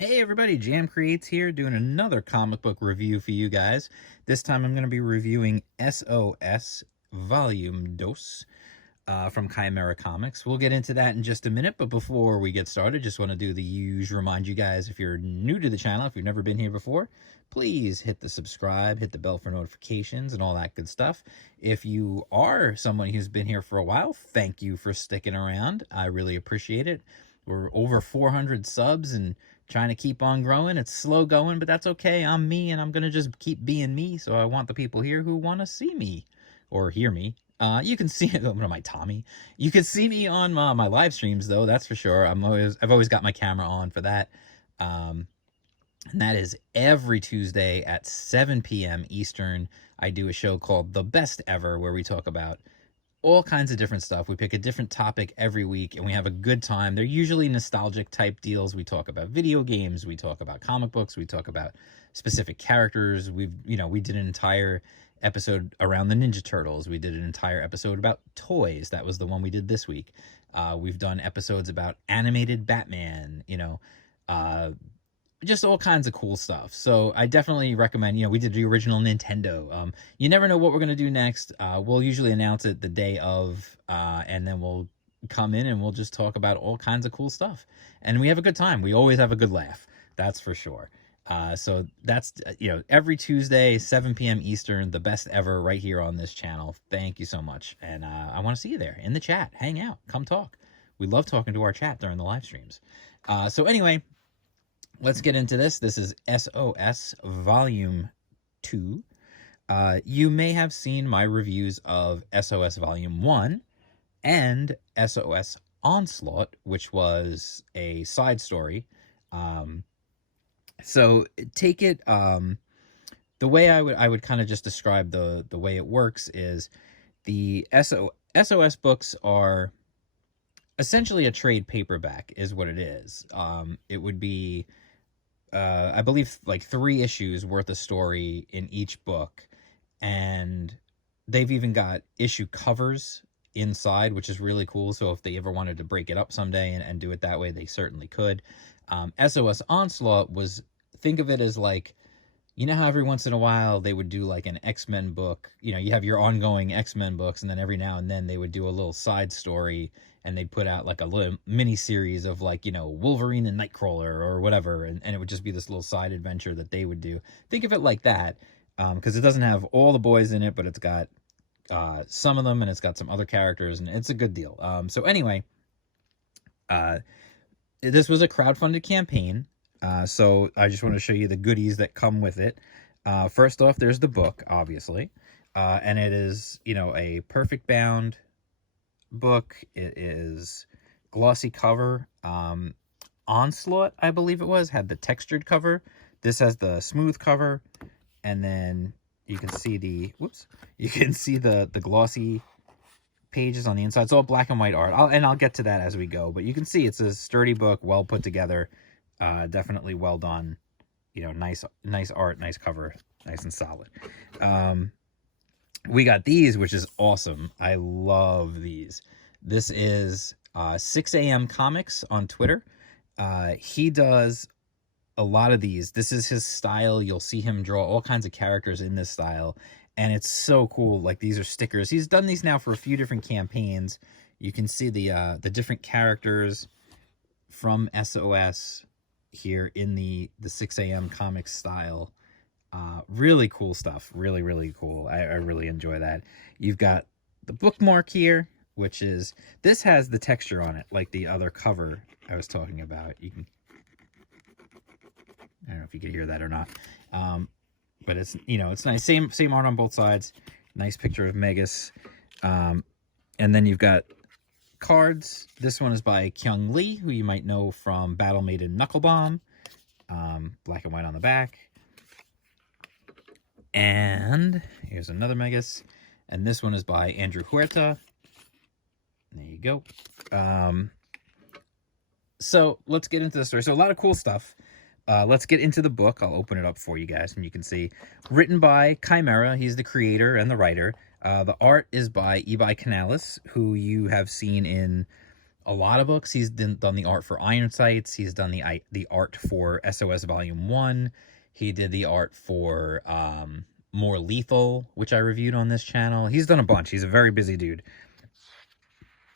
Hey everybody, Jam Creates here doing another comic book review for you guys. This time I'm going to be reviewing SOS Volume Dos from Chimera Comics. We'll get into that in just a minute, but before we get started, just want to do the usual, remind you guys, if you're new to the channel, if you've never been here before, please hit the subscribe, hit the bell for notifications and all that good stuff. If you are someone who's been here for a while, thank you for sticking around. I really appreciate it. We're over 400 subs and trying to keep on growing. It's slow going, but that's okay. I'm me, and I'm going to just keep being me. So I want the people here who want to see me or hear me. You can see it. What am I, Tommy? You can see me on my live streams, though. That's for sure. I've always got my camera on for that. And that is every Tuesday at 7 p.m. Eastern. I do a show called The Best Ever, where we talk about all kinds of different stuff. We pick a different topic every week and we have a good time. They're usually nostalgic type deals. We talk about video games, we talk about comic books, we talk about specific characters. We did an entire episode around the Ninja Turtles. We did an entire episode about toys. That was the one we did this week. We've done episodes about animated Batman, just all kinds of cool stuff. So I definitely recommend, we did the original Nintendo. You never know what we're going to do next. We'll usually announce it the day of, and then we'll come in and we'll just talk about all kinds of cool stuff. And we have a good time. We always have a good laugh. That's for sure. So that's, every Tuesday, 7 p.m. Eastern, The Best Ever right here on this channel. Thank you so much. And I want to see you there in the chat. Hang out. Come talk. We love talking to our chat during the live streams. So anyway, let's get into this. This is SOS Volume 2. You may have seen my reviews of SOS Volume 1 and SOS Onslaught, which was a side story. So take it, the way I would kind of just describe the way it works is the SOS books are essentially a trade paperback is what it is. It would be, I believe, like 3 issues worth of story in each book, and they've even got issue covers inside, which is really cool. So if they ever wanted to break it up someday and do it that way, they certainly could. SOS Onslaught was, think of it as like, how every once in a while they would do like an X-Men book. You have your ongoing X-Men books, and then every now and then they would do a little side story, and they'd put out like a little mini series of like, Wolverine and Nightcrawler or whatever, and it would just be this little side adventure that they would do. Think of it like that, because it doesn't have all the boys in it, but it's got some of them, and it's got some other characters, and it's a good deal. So anyway, this was a crowdfunded campaign. So I just want to show you the goodies that come with it. First off, there's the book, obviously. And it is, a perfect bound book. It is glossy cover. Onslaught, I believe it was, had the textured cover. This has the smooth cover. And then you can see the glossy pages on the inside. It's all black and white art. I'll get to that as we go. But you can see it's a sturdy book, well put together. Definitely well done, nice art, nice cover, nice and solid. We got these, which is awesome. I love these. This is 6 a.m. Comics on Twitter. He does a lot of these. This is his style. You'll see him draw all kinds of characters in this style, and it's so cool. Like, these are stickers. He's done these now for a few different campaigns. You can see the different characters from SOS here in the 6 a.m. Comics style. Really cool stuff. Really, really cool. I really enjoy that. You've got the bookmark here, which is, this has the texture on it, like the other cover I was talking about. You can, I don't know if you could hear that or not. But it's, it's nice. Same art on both sides. Nice picture of Megas. And then you've got cards. This one is by Kyung Lee, who you might know from Battle Maiden Knuckle Bomb. Black and white on the back. And here's another Megas. And this one is by Andrew Huerta. There you go. So let's get into the story. So a lot of cool stuff. Let's get into the book. I'll open it up for you guys, and you can see. Written by Chimera. He's the creator and the writer. The art is by Ibai Canales, who you have seen in a lot of books. He's done the art for Iron Sights. He's done the art for SOS Volume 1. He did the art for More Lethal, which I reviewed on this channel. He's done a bunch. He's a very busy dude.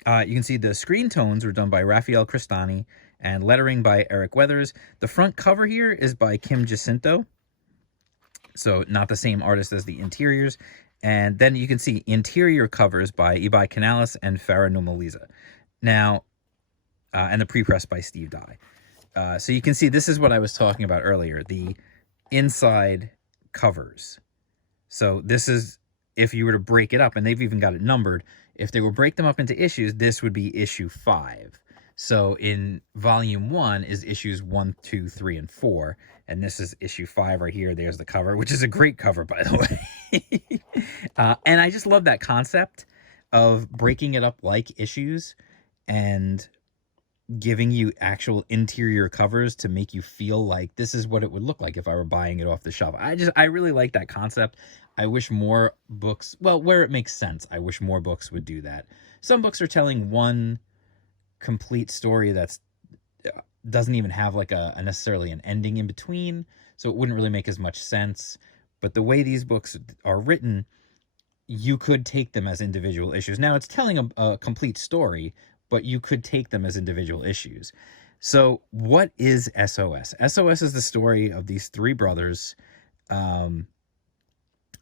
You can see the screen tones were done by Raphael Cristani and lettering by Eric Weathers. The front cover here is by Kim Jacinto, so not the same artist as the interiors. And then you can see interior covers by Ibai Canales and Farah Numaliza. Now, and the pre-press by Steve Dye. So you can see this is what I was talking about earlier, the inside covers. So this is, if you were to break it up, and they've even got it numbered, if they would break them up into issues, this would be issue 5. So in volume 1 is issues 1, 2, 3, and 4. And this is issue 5 right here. There's the cover, which is a great cover, by the way. And I just love that concept of breaking it up like issues and giving you actual interior covers to make you feel like this is what it would look like if I were buying it off the shelf. I really like that concept. I wish more books, well, where it makes sense, I wish more books would do that. Some books are telling one complete story that's doesn't even have like a necessarily an ending in between, so it wouldn't really make as much sense. But the way these books are written, you could take them as individual issues. Now, it's telling a complete story, but you could take them as individual issues. So what is SOS? SOS is the story of these 3 brothers.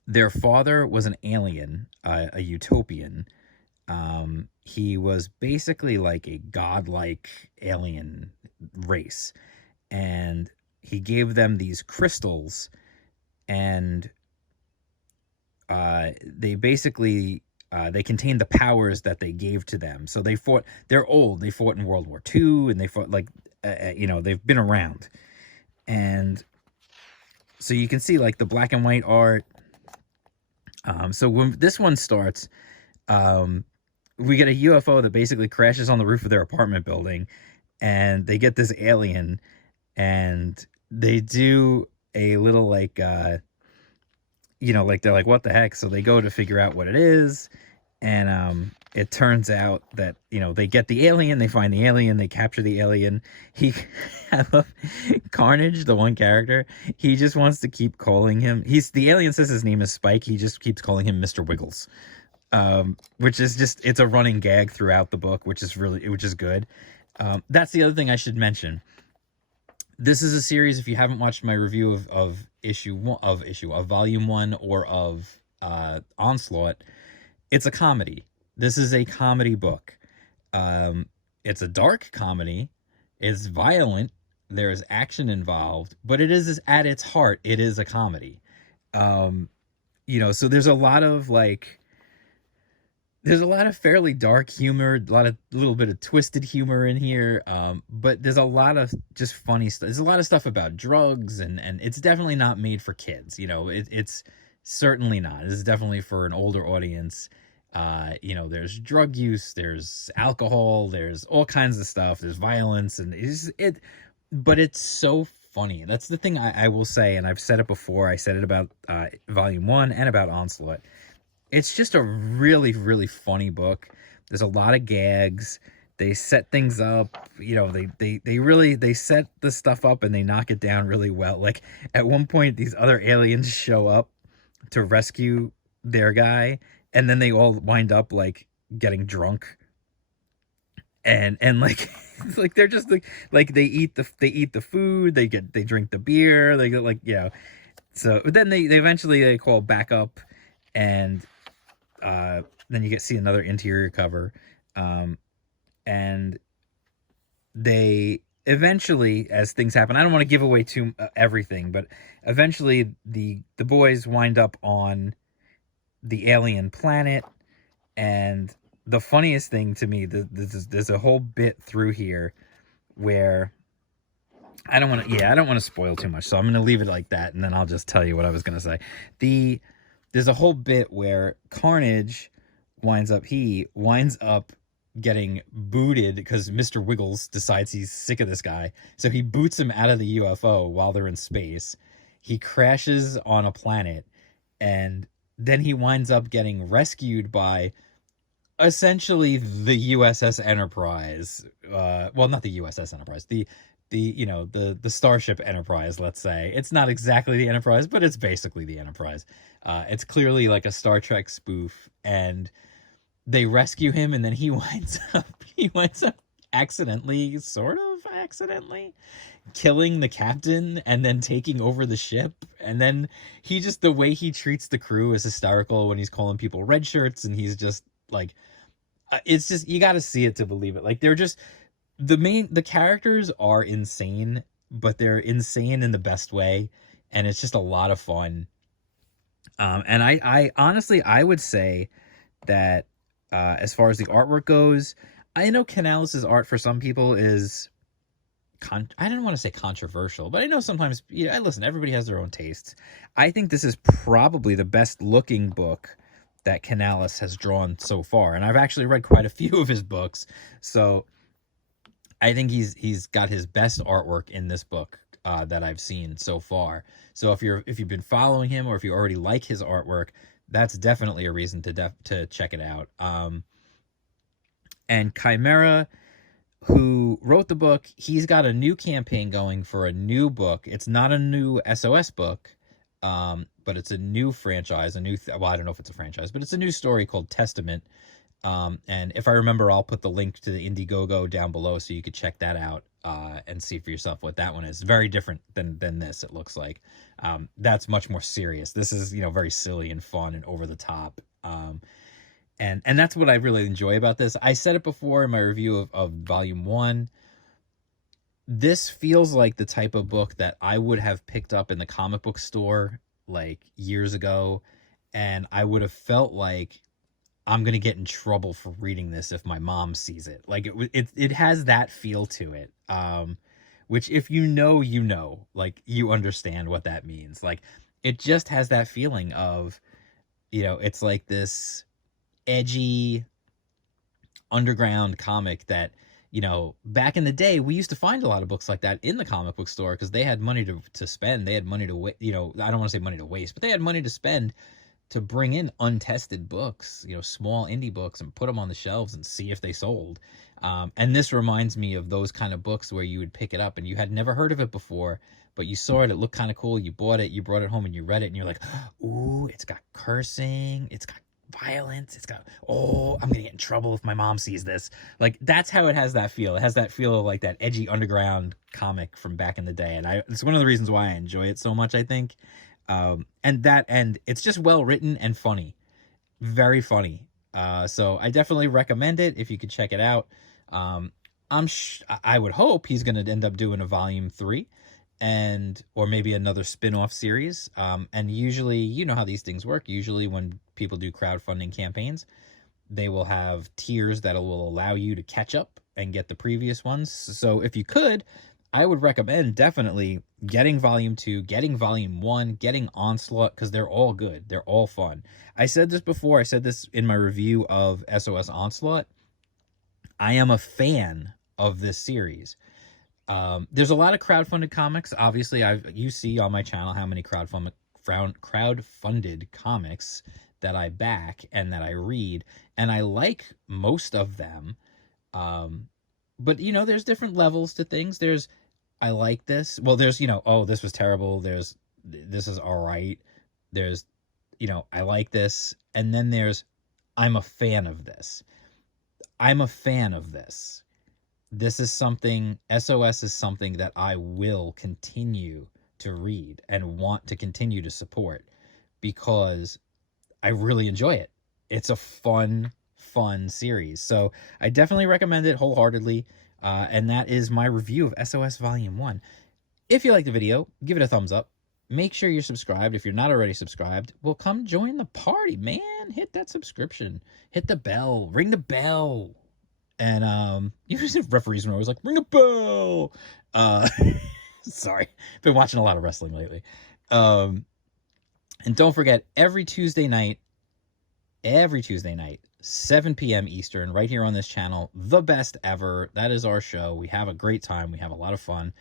Their father was an alien, a utopian. He was basically like a godlike alien race. And he gave them these crystals, and they basically... they contain the powers that they gave to them. So they fought, they're old. They fought in World War II, and they fought like, you know, they've been around. And so you can see like the black and white art. So when this one starts, we get a UFO that basically crashes on the roof of their apartment building, and they get this alien, and they do a little like, you know, like they're like, what the heck? So they go to figure out what it is. And it turns out that, you know, they get the alien, they find the alien, they capture the alien. I love Carnage, the one character. He just wants to keep calling him. The alien says his name is Spike. He just keeps calling him Mr. Wiggles, which is just, it's a running gag throughout the book, which is good. That's the other thing I should mention. This is a series, if you haven't watched my review of volume 1 or of Onslaught, it's a comedy. This is a comedy book. It's a dark comedy. It's violent. There's action involved, but it is, at its heart, it is a comedy. You know, so there's a lot of fairly dark humor, a little bit of twisted humor in here, but there's a lot of just funny stuff. There's a lot of stuff about drugs, and it's definitely not made for kids. You know, it's certainly not. It's definitely for an older audience. You know, there's drug use, there's alcohol, there's all kinds of stuff, there's violence, and but it's so funny. That's the thing I will say, and I've said it before. I said it about volume 1 and about Onslaught. It's just a really, really funny book. There's a lot of gags. They set things up, you know, they set the stuff up and they knock it down really well. Like at one point, these other aliens show up to rescue their guy, and then they all wind up like getting drunk. And like, it's like they're just like they eat the food, they drink the beer, they get like, you know. So then they eventually call back up, and then you see another interior cover, and they eventually, as things happen, I don't want to give away everything, but eventually the boys wind up on the alien planet. And the funniest thing to me, there's a whole bit through here where I don't want to spoil too much, so I'm going to leave it like that, and then I'll just tell you what I was going to say. There's a whole bit where Carnage winds up getting booted because Mr. Wiggles decides he's sick of this guy. So he boots him out of the UFO while they're in space. He crashes on a planet, and then he winds up getting rescued by essentially the USS Enterprise. Well, not the USS Enterprise. The Starship Enterprise. Let's say it's not exactly the Enterprise, but it's basically the Enterprise. It's clearly like a Star Trek spoof, and they rescue him, and then he winds up accidentally, sort of accidentally, killing the captain and then taking over the ship. And then the way he treats the crew is hysterical when he's calling people red shirts, and he's just like, it's just, you got to see it to believe it. Like, they're just, the characters are insane, but they're insane in the best way, and it's just a lot of fun. And I honestly, I would say that as far as the artwork goes, I know Canales' art for some people is I don't want to say controversial, but I know sometimes, listen, everybody has their own tastes. I think this is probably the best looking book that Canales has drawn so far, and I've actually read quite a few of his books, so I think he's got his best artwork in this book that I've seen so far. So if you've been following him, or if you already like his artwork, that's definitely a reason to check it out. And Chimera, who wrote the book, he's got a new campaign going for a new book. It's not a new SOS book, but it's a new franchise, well, I don't know if it's a franchise, but it's a new story called Testament. And if I remember, I'll put the link to the Indiegogo down below so you could check that out and see for yourself what that one is. Very different than this, it looks like. That's much more serious. This is, very silly and fun and over the top. And that's what I really enjoy about this. I said it before in my review of Volume 1. This feels like the type of book that I would have picked up in the comic book store like years ago, and I would have felt like I'm going to get in trouble for reading this if my mom sees it. Like, it has that feel to it, which if you know, like, you understand what that means. Like, it just has that feeling of, it's like this edgy underground comic that, back in the day, we used to find a lot of books like that in the comic book store because they had money to spend. They had money to, I don't want to say money to waste, but they had money to spend to bring in untested books, small indie books, and put them on the shelves and see if they sold. And this reminds me of those kind of books where you would pick it up and you had never heard of it before, but you saw it, it looked kind of cool, you bought it, you brought it home and you read it, and you're like, ooh, it's got cursing, it's got violence, it's got, oh, I'm gonna get in trouble if my mom sees this. Like, that's how it has that feel. It has that feel of like that edgy underground comic from back in the day, and it's one of the reasons why I enjoy it so much, I think. And it's just well written and funny, very funny. So I definitely recommend it if you could check it out. I would hope he's going to end up doing a volume 3 or maybe another spin-off series. And usually, you know how these things work. Usually when people do crowdfunding campaigns, they will have tiers that will allow you to catch up and get the previous ones. So if you could, I would recommend definitely getting Volume 2, getting Volume 1, getting Onslaught, because they're all good. They're all fun. I said this before. I said this in my review of SOS Onslaught. I am a fan of this series. There's a lot of crowdfunded comics. Obviously, you see on my channel how many crowdfunded comics that I back and that I read, and I like most of them. But, there's different levels to things. There's, I like this. Well, there's, oh, this was terrible. There's, this is all right. There's, I like this. And then there's, I'm a fan of this. I'm a fan of this. This is something, SOS is something that I will continue to read and want to continue to support because I really enjoy it. It's a fun series. So I definitely recommend it wholeheartedly. And that is my review of SOS Volume 1. If you like the video, give it a thumbs up. Make sure you're subscribed. If you're not already subscribed, well, come join the party, man. Hit that subscription. Hit the bell. Ring the bell. And usually referees are always like, ring a bell. Sorry. Been watching a lot of wrestling lately. And don't forget, every Tuesday night, 7 p.m. Eastern, right here on this channel, The Best Ever. That is our show. We have a great time. We have a lot of fun.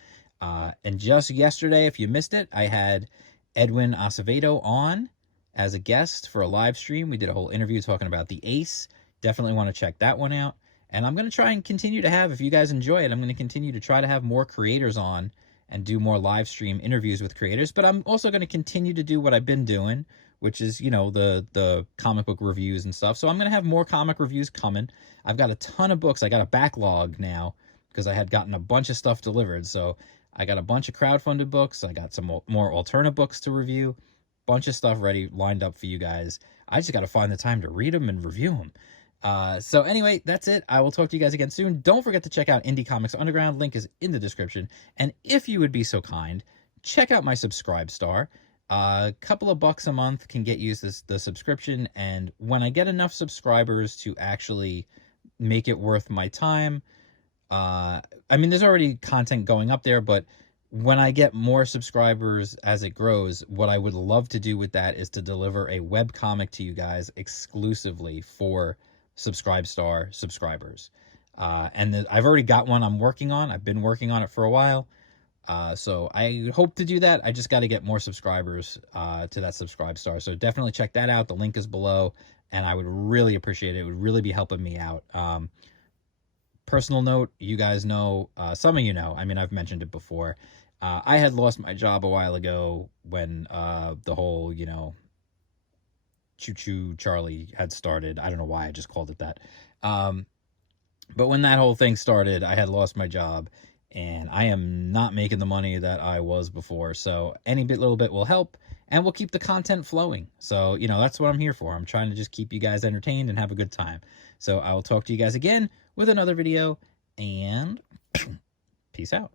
And just yesterday, if you missed it, I had Edwin Acevedo on as a guest for a live stream. We did a whole interview talking about the Ace. Definitely want to check that one out. And I'm going to try and continue to have, if you guys enjoy it, I'm going to continue to try to have more creators on and do more live stream interviews with creators. But I'm also going to continue to do what I've been doing, which is, you know, the comic book reviews and stuff. So I'm going to have more comic reviews coming. I've got a ton of books. I got a backlog now because I had gotten a bunch of stuff delivered. So I got a bunch of crowdfunded books. I got some more alternate books to review. Bunch of stuff ready, lined up for you guys. I just got to find the time to read them and review them. So anyway, that's it. I will talk to you guys again soon. Don't forget to check out Indie Comics Underground. Link is in the description. And if you would be so kind, check out my Subscribe Star. A couple of bucks a month can get you the subscription. And when I get enough subscribers to actually make it worth my time, I mean, there's already content going up there, but when I get more subscribers as it grows, what I would love to do with that is to deliver a web comic to you guys exclusively for Subscribe Star subscribers. And I've already got one I'm working on. I've been working on it for a while. So I hope to do that. I just got to get more subscribers to that Subscribe Star. So definitely check that out. The link is below, and I would really appreciate it. It would really be helping me out. Personal note, you guys know, some of you know, I mean, I've mentioned it before. I had lost my job a while ago when the whole, you know, Choo Choo Charlie had started. I don't know why I just called it that. But when that whole thing started, I had lost my job, and I am not making the money that I was before. So any little bit will help, and we'll keep the content flowing. So, you know, that's what I'm here for. I'm trying to just keep you guys entertained and have a good time. So I will talk to you guys again with another video, and peace out.